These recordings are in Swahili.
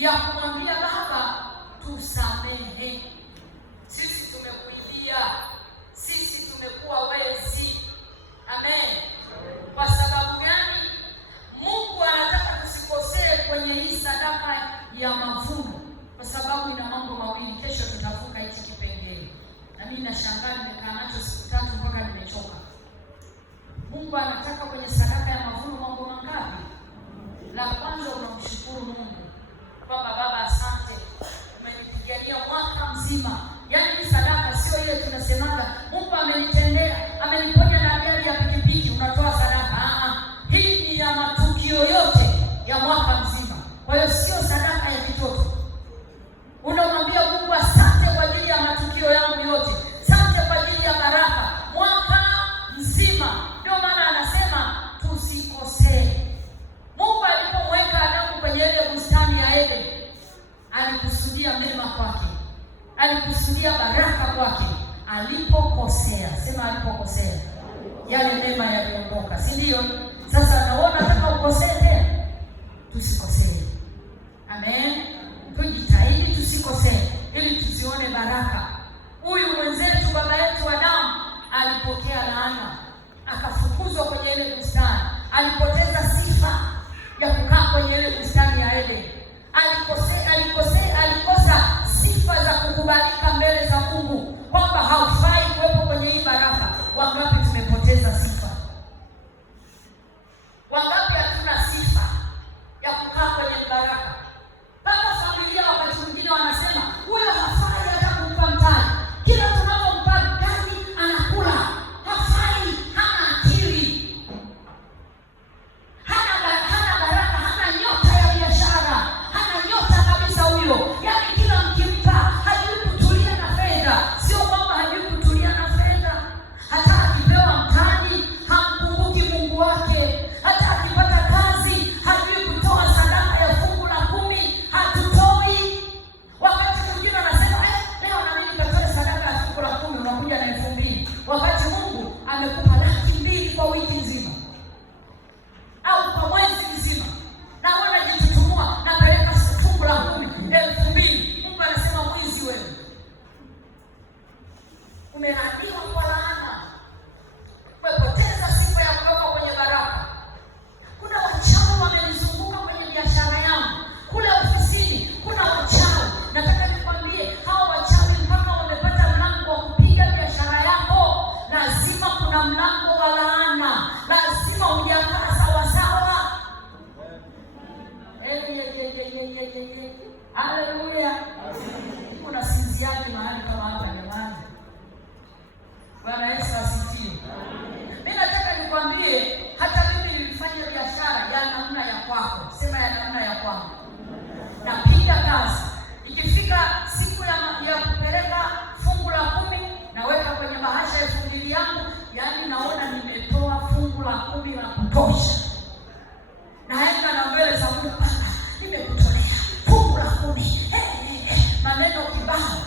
ya kumwambia Baba, tusamehe, sisi tumekuilia, sisi tumekuwa wezi. Amen. Kwa sababu gani? Mungu anataka tusikosee kwenye hii sadaka ya mavuno, kwa sababu ina mambo mawili. Kesho tutavuka hichi kipengele, na mimi nashangaa, nimekaa nacho siku 3 mpaka nimechoka. Mungu anataka kwenye sadaka ya mavuno mambo mangapi? La kwanza, unamshukuru Mungu kwamba Baba, asante, umenipigania mwaka mzima. Yaani hii sadaka sio ile tunasemaga Mungu amenitendea, ameniponya na ajali ya pikipiki, unatoa sadaka. Hii ni ya matukio yote ya mwaka mzima. Kwa hiyo sio sadaka ya kitoto. Unamwambia Mungu, asante kwa ajili ya matukio yangu yote, asante kwa ajili ya baraka mwaka mzima. Ndio maana anasema tusikosee. Mungu alipomweka Adamu kwenye ile bustani ya Eden, alikusudia mema kwake, alikusudia baraka kwake. Alipokosea, sema alipokosea, yale mema yaliondoka, si ndio? Sasa naona nataka ukosee tena. Tusikosee. Amen. Tujitahidi tusikosee ili tuzione baraka. Huyu mwenzetu, baba yetu Adamu, alipokea laana, akafukuzwa kwenye ile bustani, alipoteza sifa ya kukaa kwenye ile bustani ya Eden. Alikosa sifa za kukubalika mbele za Mungu, kwamba haufai kuwepo kwenye hii baraka. Wangapi tumepoteza sifa? Wangapi hatuna sifa ya kukaa kwenye baraka? Mpaka familia wakati mwingine wanasema huyo hafai hata kumpa mtaji. Kila tunapompa mtaji anakula. Hafai, hana akili, hana baraka, hana nyota ya biashara, hana nyota kabisa huyo. Yaani kila mkimpa hajui kutulia na fedha. Sio kwamba hajui kutulia na fedha, hata akipewa mtaji hamkumbuki Mungu wake. Hata akipata kazi hajui kutoa sadaka ya fungu la 10, hatutoi. Wakati mwingine anasema leo na mimi nitatoa sadaka ya fungu la 10, unakuja na 2000, wakati Mungu amekupa 200,000 kwa wiki nzima au kwa mwezi mzima, na wanajitutumua napeleka fungu la 10, 2000. Mungu anasema mwizi wewe, umeradiwa kwa laana, umepoteza sifa ya kutoka kwenye baraka. Kuna wachawi wamenizunguka kwenye biashara yangu, kule ofisini kuna wachawi. Nataka nikwambie, hao wachawi mpaka wamepata mlango wa kupiga biashara yako, lazima kuna mlango wa laana, lazima hujakaa sawa sawa. Haleluya. Kuna sinziaji mahali kama hapa jamani. Bwana Yesu asifiwe. Mimi nataka nikwambie, hata mimi nilifanya biashara ya namna ya kwako. Sema ya namna ya kwako. Napiga kazi. Ikifika siku ya kupeleka fungu la 10, naweka kwenye bahasha ya 2000 yangu, yaani naona nimetoa fungu la 10 la kutosha. Naenda na mbele za Mungu, nimekutolea fungu la 10. Maneno kibao.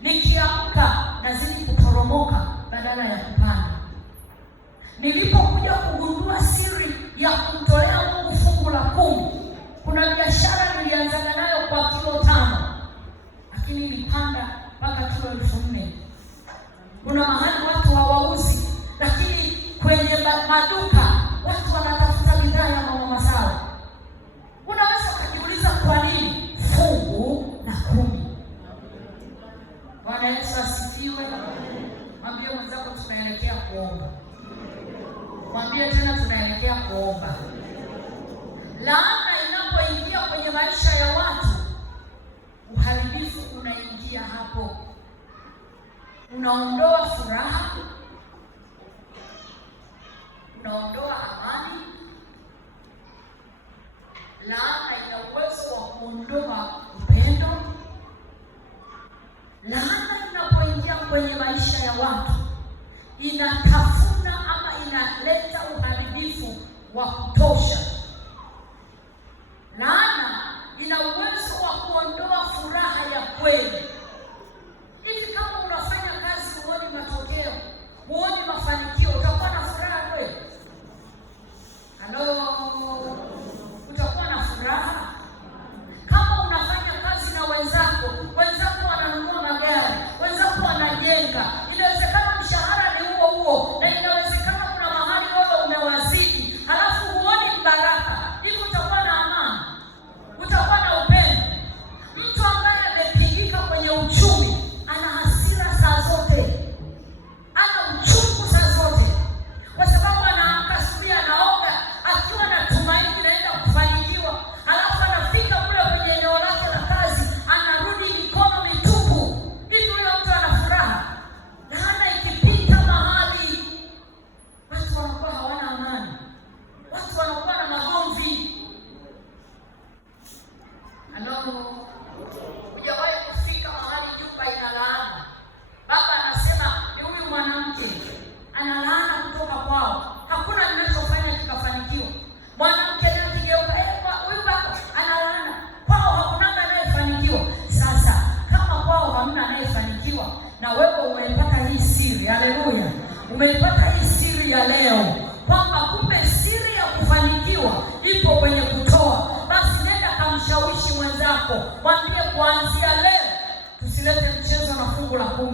Nikiamka nazidi kuporomoka badala ya kupanda. Nilipokuja kugundua siri ya kumtolea Mungu fungu la 10, kuna biashara nilianzaga nayo kwa kilo 5, lakini ilipanda mpaka kilo 4,000. Kuna mahali watu hawauzi, lakini kwenye maduka watu wanatafuta bidhaa ya Mama Masawe. Unaweza kujiuliza kwa nini fungu la 10? Bwana Yesu asifiwe. Mwambie mwenzako tunaelekea kuomba. Mwambie tena tunaelekea kuomba. Laana inapoingia kwenye maisha ya watu, uharibifu unaingia hapo. Unaondoa furaha, unaondoa amani. Laana ina uwezo wa kuondoa upendo. Laana inapoingia kwenye maisha ya watu, inatafuna ama inaleta uharibifu wa kutosha. Laana ina uwezo wa kuondoa furaha ya kweli. Hivi kama unafanya kazi huoni matokeo, huoni mafanikio, utakuwa na furaha kweli? Halo, utakuwa na furaha? Kama una umeipata hii siri ya leo, kwamba kumbe siri ya kufanikiwa ipo kwenye kutoa, basi nenda kamshawishi mwenzako, mwambie kuanzia leo tusilete mchezo na fungu la 10.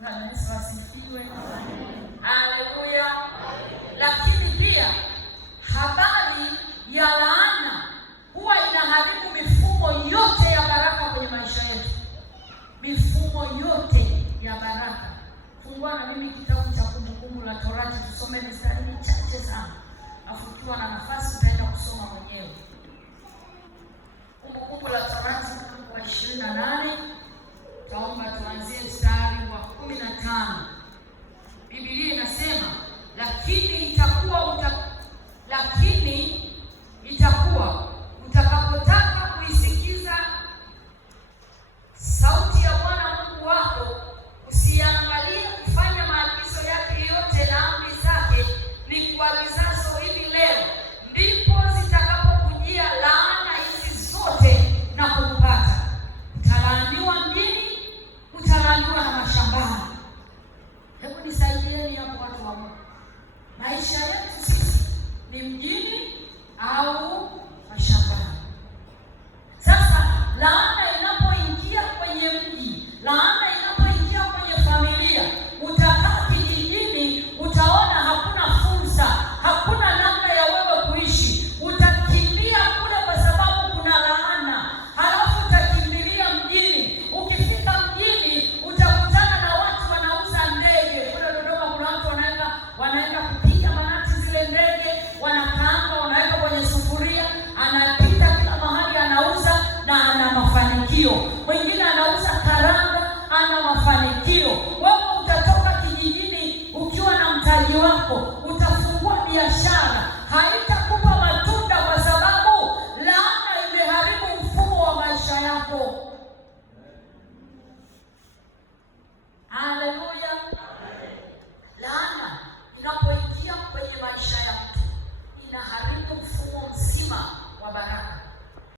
Na Yesu asifiwe. Haleluya. Lakini pia habari ya laana huwa inaharibu mifumo yote ya baraka kwenye maisha yetu. Mifumo yote ya baraka. Fungua na mimi kitabu cha Kumbukumbu la Torati, tusome mistari michache sana. Afu ukiwa na nafasi utaenda kusoma mwenyewe. Kumbukumbu la Torati wa 28, taomba tuanzie mstari wa 15. Biblia inasema, lakini itakuwa utakapotaka kuisikiza sauti ya Bwana Mungu wako, usiangalie kufanya maagizo yake yote na amri zake nikuagizazo hivi leo, ndipo zitakapokujia laana hizi zote na kukupata. Utalaaniwa mjini, utalaaniwa na mashambani. Hebu nisaidieni hapo watu wa Mungu. Maisha yetu sisi ni mjini au